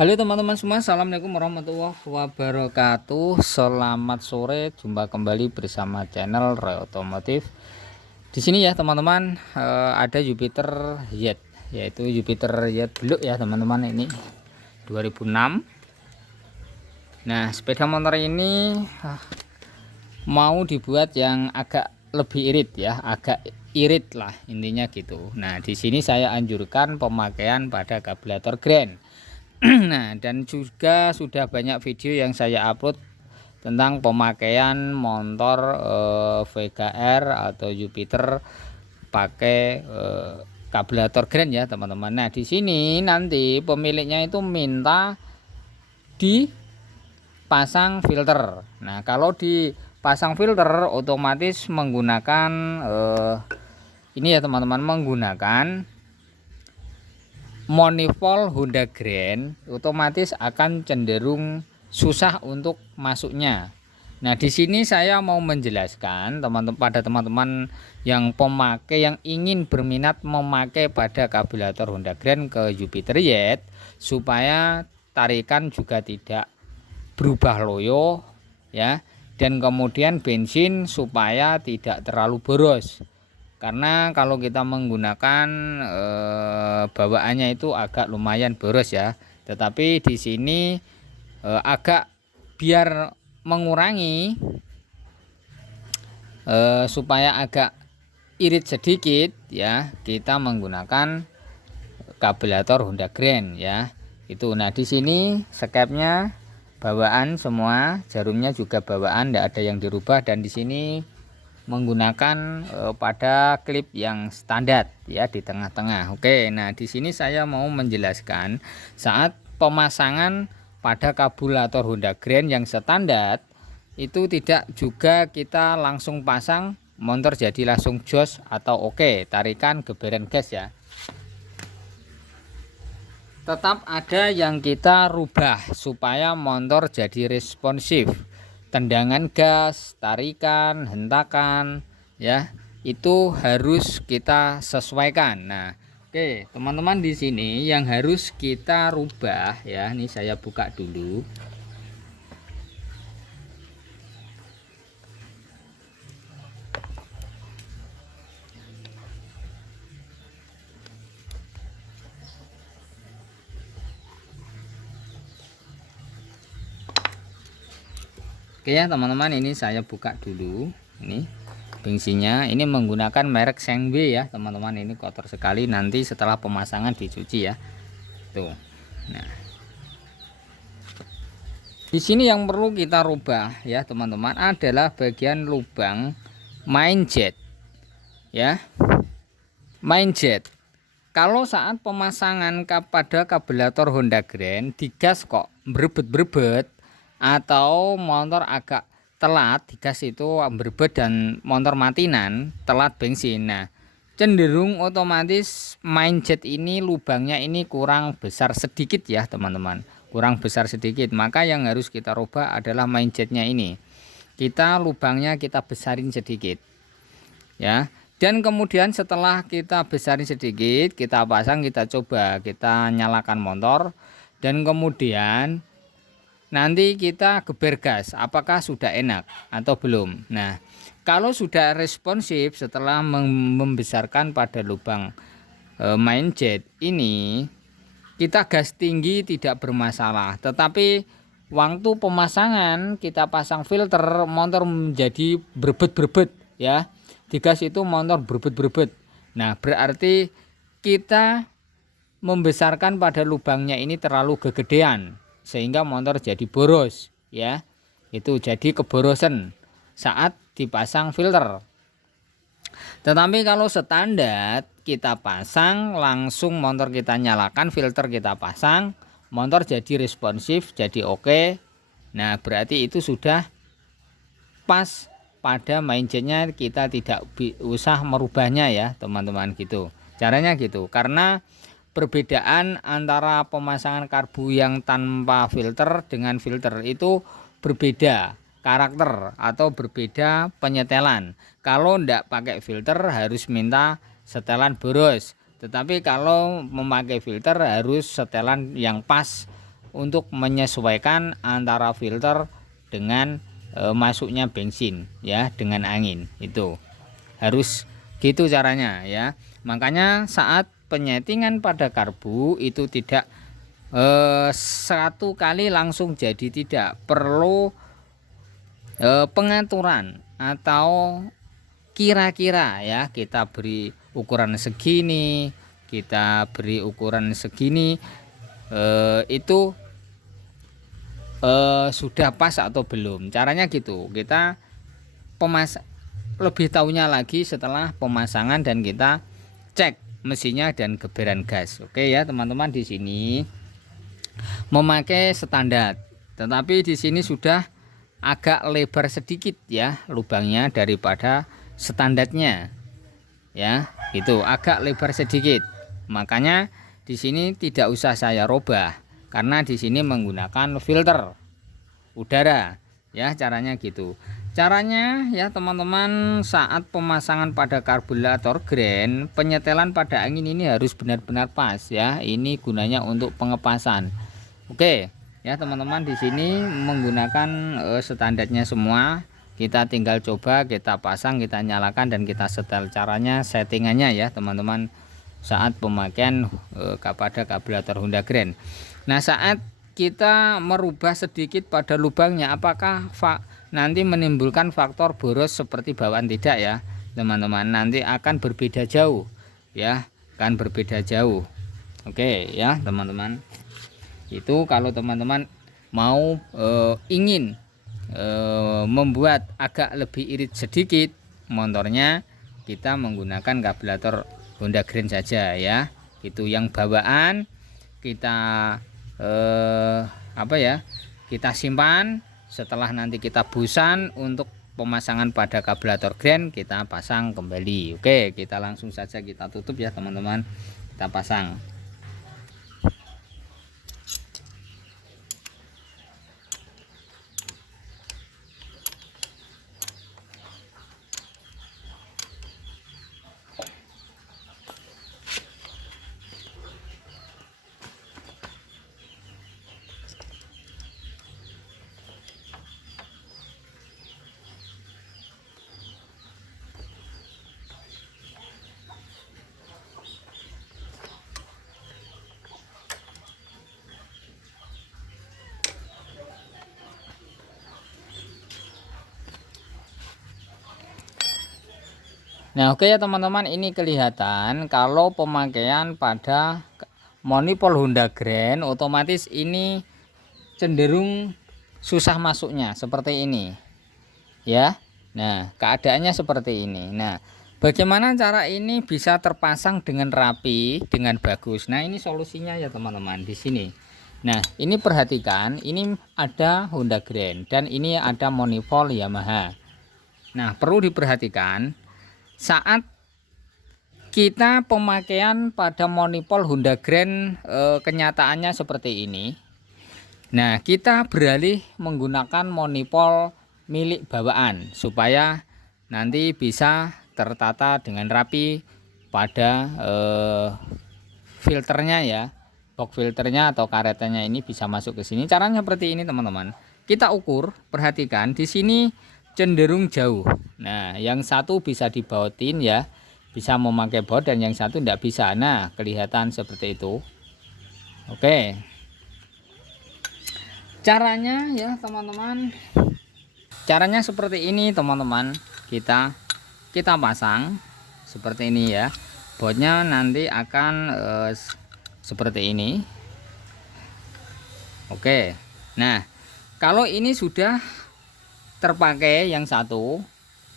Halo teman-teman semua, assalamualaikum warahmatullahi wabarakatuh. Selamat sore, jumpa kembali bersama channel Roy Otomotif. Di sini ya teman-teman, ada Jupiter Z, yaitu Jupiter Z Blue ya teman-teman, ini 2006. Nah, sepeda motor ini mau dibuat yang agak lebih irit ya, agak irit lah intinya gitu. Nah, di sini saya anjurkan pemakaian pada karburator Grand. Nah, dan juga sudah banyak video yang saya upload tentang pemakaian motor Vega R atau Jupiter pakai karburator Grand ya teman-teman. Nah, di sini nanti pemiliknya itu minta dipasang filter. Nah, kalau dipasang filter otomatis menggunakan ini ya teman-teman, menggunakan manifold Honda Grand, otomatis akan cenderung susah untuk masuknya. Nah, di sini saya mau menjelaskan pada teman-teman yang pemakai yang ingin berminat memakai pada karburator Honda Grand ke Jupiter Z, supaya tarikan juga tidak berubah loyo ya, dan kemudian bensin supaya tidak terlalu boros. Karena kalau kita menggunakan bawaannya itu agak lumayan boros ya. Tetapi di sini agak biar mengurangi supaya agak irit sedikit ya, kita menggunakan karburator Honda Grand ya. Itu. Nah, di sini skepnya bawaan semua, jarumnya juga bawaan, tidak ada yang dirubah, dan di sini menggunakan pada klip yang standar ya di tengah-tengah. Oke, nah di sini saya mau menjelaskan saat pemasangan pada karburator Honda Grand yang standar itu tidak juga kita langsung pasang motor jadi langsung jos atau oke, tarikan geberan gas ya. Tetap ada yang kita rubah supaya motor jadi responsif. Tendangan gas, tarikan, hentakan ya, itu harus kita sesuaikan. Nah, oke, teman-teman, di sini yang harus kita rubah ya, ini saya buka dulu. Oke ya teman-teman, ini saya buka dulu. Ini bensinnya, ini menggunakan merek Sengbe ya teman-teman. Ini kotor sekali, nanti setelah pemasangan dicuci ya. Tuh. Nah, di sini yang perlu kita rubah ya teman-teman adalah bagian lubang main jet ya. Main jet. Kalau saat pemasangan pada karburator Honda Grand digas kok berebet-berebet, atau motor agak telat digas itu berebet dan motor matinan, telat bensin, nah cenderung otomatis main jet ini lubangnya ini kurang besar sedikit ya teman-teman, kurang besar sedikit. Maka yang harus kita rubah adalah main jetnya ini, kita lubangnya kita besarin sedikit ya. Dan kemudian setelah kita besarin sedikit, kita pasang, kita coba, kita nyalakan motor, dan kemudian nanti kita geber gas, apakah sudah enak atau belum. Nah, kalau sudah responsif setelah membesarkan pada lubang main jet ini, kita gas tinggi tidak bermasalah. Tetapi waktu pemasangan kita pasang filter, motor menjadi berebet-berebet ya. Digas itu motor berebet-berebet. Nah, berarti kita membesarkan pada lubangnya ini terlalu kegedean, sehingga motor jadi boros ya. Itu jadi keborosan saat dipasang filter. Tetapi kalau standar kita pasang langsung, motor kita nyalakan, filter kita pasang, motor jadi responsif, jadi oke. Nah, berarti itu sudah pas pada main jetnya, kita tidak usah merubahnya ya teman-teman gitu. Caranya gitu, karena perbedaan antara pemasangan karbu yang tanpa filter dengan filter itu berbeda karakter atau berbeda penyetelan. Kalau ndak pakai filter harus minta setelan boros, tetapi kalau memakai filter harus setelan yang pas untuk menyesuaikan antara filter dengan masuknya bensin ya, dengan angin. Itu harus gitu caranya ya. Makanya saat penyetingan pada karbu itu tidak satu kali langsung jadi, tidak perlu pengaturan atau kira-kira ya, kita beri ukuran segini, kita beri ukuran segini, itu sudah pas atau belum. Caranya gitu, kita lebih tahunya lagi setelah pemasangan dan kita cek mesinnya dan geberan gas. Oke ya teman-teman, di sini memakai standar, tetapi di sini sudah agak lebar sedikit ya lubangnya daripada standarnya ya, itu agak lebar sedikit. Makanya di sini tidak usah saya robah karena di sini menggunakan filter udara ya. Caranya gitu. Caranya ya teman-teman, saat pemasangan pada karburator grand, penyetelan pada angin ini harus benar-benar pas ya. Ini gunanya untuk pengepasan. Oke ya teman-teman, di sini menggunakan standarnya semua. Kita tinggal coba, kita pasang, kita nyalakan dan kita setel. Caranya settingannya ya teman-teman saat pemakaian pada karburator Honda Grand. Nah, saat kita merubah sedikit pada lubangnya, apakah nanti menimbulkan faktor boros seperti bawaan? Tidak ya teman-teman, nanti akan berbeda jauh ya, akan berbeda jauh. Oke ya teman-teman, itu kalau teman-teman mau ingin membuat agak lebih irit sedikit motornya, kita menggunakan karburator Honda Grand saja ya. Itu yang bawaan kita kita simpan. Setelah nanti kita bosan untuk pemasangan pada karburator Grand, kita pasang kembali. Oke, kita langsung saja kita tutup ya teman-teman, kita pasang. Nah oke ya teman-teman, ini kelihatan kalau pemakaian pada monipol Honda Grand otomatis ini cenderung susah masuknya seperti ini ya. Nah keadaannya seperti ini. Nah bagaimana cara ini bisa terpasang dengan rapi, dengan bagus? Nah ini solusinya ya teman-teman di sini. Nah ini perhatikan, ini ada Honda Grand dan ini ada monipol Yamaha. Nah perlu diperhatikan, saat kita pemakaian pada monipol Honda Grand kenyataannya seperti ini. Nah kita beralih menggunakan monipol milik bawaan supaya nanti bisa tertata dengan rapi pada filternya ya, box filternya atau karetnya ini bisa masuk ke sini. Caranya seperti ini teman-teman, kita ukur, perhatikan di sini cenderung jauh. Nah yang satu bisa dibautin ya, bisa memakai baut, dan yang satu tidak bisa. Nah kelihatan seperti itu. Oke, caranya ya teman-teman, caranya seperti ini teman-teman, kita pasang seperti ini ya. Bautnya nanti akan seperti ini. Oke, nah kalau ini sudah terpakai yang satu,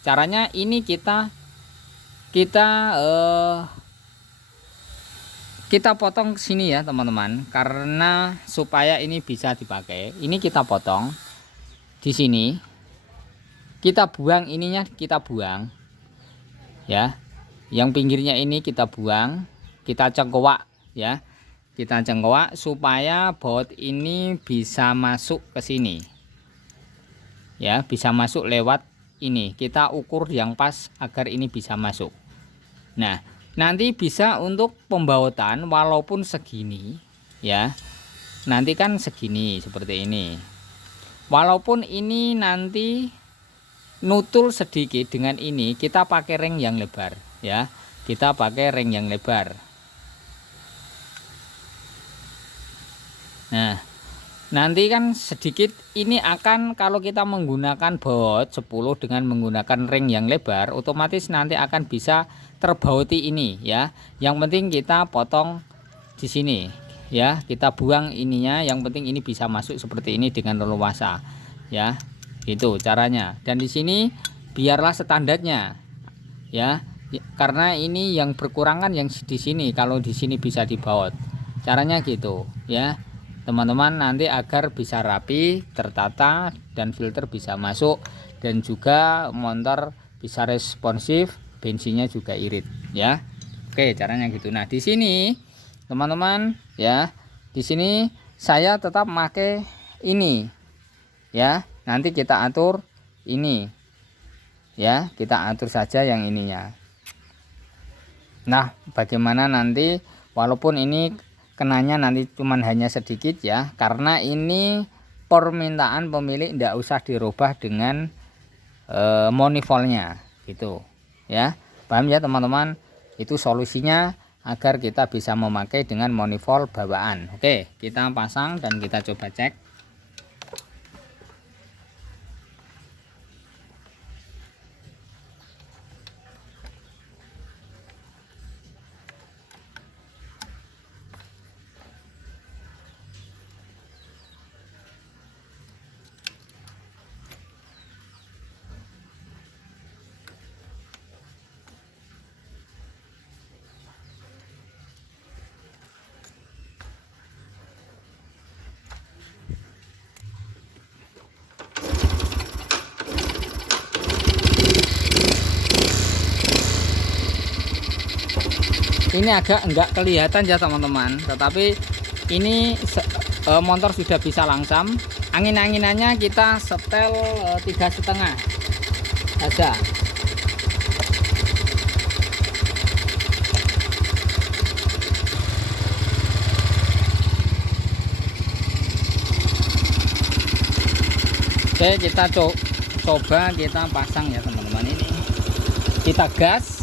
caranya ini kita potong ke sini ya teman-teman, karena supaya ini bisa dipakai. Ini kita potong di sini, kita buang ininya, kita buang ya, yang pinggirnya ini kita buang, kita cengkoak ya, kita cengkoak supaya baut ini bisa masuk ke sini ya, bisa masuk lewat ini. Kita ukur yang pas agar ini bisa masuk. Nah nanti bisa untuk pembautan walaupun segini ya, nanti kan segini seperti ini. Walaupun ini nanti nutul sedikit dengan ini, kita pakai ring yang lebar ya. Kita pakai ring yang lebar. Nah, nanti kan sedikit ini akan, kalau kita menggunakan baut 10 dengan menggunakan ring yang lebar, otomatis nanti akan bisa terbauti ini ya. Yang penting kita potong di sini ya, kita buang ininya. Yang penting ini bisa masuk seperti ini dengan leluasa ya. Itu caranya. Dan di sini biarlah standarnya ya, karena ini yang berkurangan yang di sini. Kalau di sini bisa dibaut, caranya gitu ya teman-teman, nanti agar bisa rapi, tertata, dan filter bisa masuk, dan juga motor bisa responsif, bensinnya juga irit ya. Oke, caranya gitu. Nah, di sini teman-teman ya, di sini saya tetap pakai ini ya. Nanti kita atur ini ya, kita atur saja yang ininya. Nah, bagaimana nanti, walaupun ini kenanya nanti cuman hanya sedikit ya, karena ini permintaan pemilik, tidak usah dirubah dengan manifoldnya gitu ya. Paham ya teman-teman? Itu solusinya agar kita bisa memakai dengan manifold bawaan. Oke, kita pasang dan kita coba cek. Ini agak enggak kelihatan ya teman-teman, tetapi ini motor sudah bisa langsam. Angin-anginannya kita setel 3,5 saja. Oke, kita coba kita pasang ya teman-teman. Ini kita gas.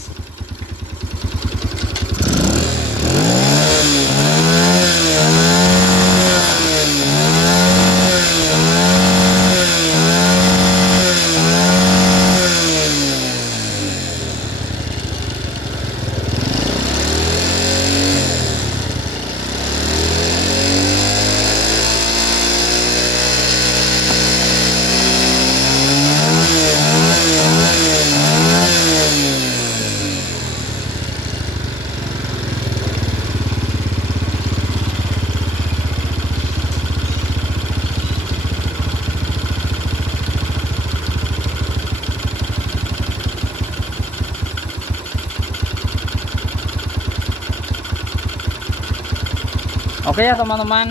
Oke ya teman-teman,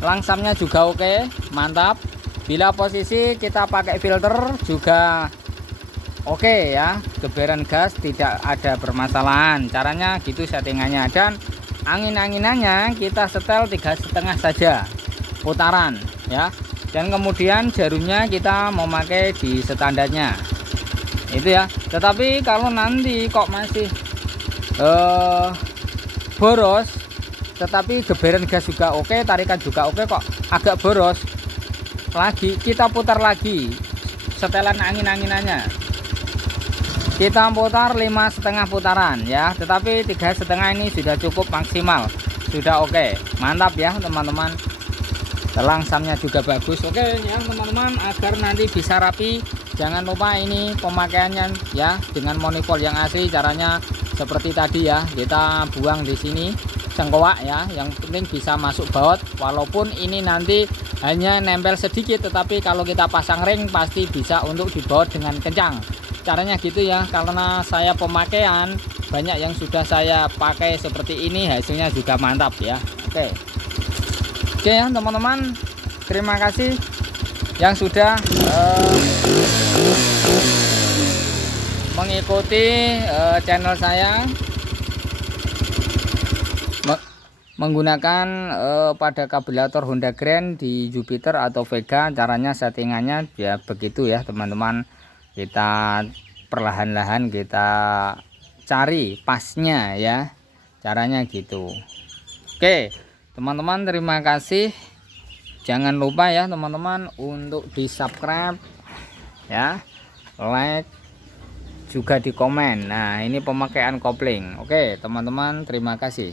langsamnya juga oke, mantap. Bila posisi kita pakai filter juga oke ya, geberan gas tidak ada permasalahan. Caranya gitu settingannya. Dan angin-anginannya kita setel 3,5 saja putaran ya. Dan kemudian jarumnya kita memakai di standarnya itu ya. Tetapi kalau nanti kok masih boros, tetapi geberan gas juga oke, tarikan juga oke, kok agak boros lagi, kita putar lagi setelan angin-anginannya. Kita putar 5,5 putaran ya, tetapi 3,5 ini sudah cukup maksimal, sudah oke, mantap ya teman-teman. Langsamnya juga bagus. Oke ya teman-teman, agar nanti bisa rapi, jangan lupa ini pemakaiannya ya dengan manifold yang asli. Caranya seperti tadi ya, kita buang di sini cengkoak ya, yang penting bisa masuk baut. Walaupun ini nanti hanya nempel sedikit, tetapi kalau kita pasang ring pasti bisa untuk dibaut dengan kencang. Caranya gitu ya, karena saya pemakaian banyak yang sudah saya pakai seperti ini, hasilnya juga mantap ya. Oke ya teman-teman, terima kasih yang sudah mengikuti channel saya. menggunakan pada kabelator Honda Grand di Jupiter atau Vega. Caranya settingannya ya begitu ya teman-teman, kita perlahan-lahan kita cari pasnya ya, caranya gitu. Oke teman-teman, terima kasih. Jangan lupa ya teman-teman untuk di subscribe ya, like, juga di komen. Nah ini pemakaian kopling. Oke teman-teman, terima kasih.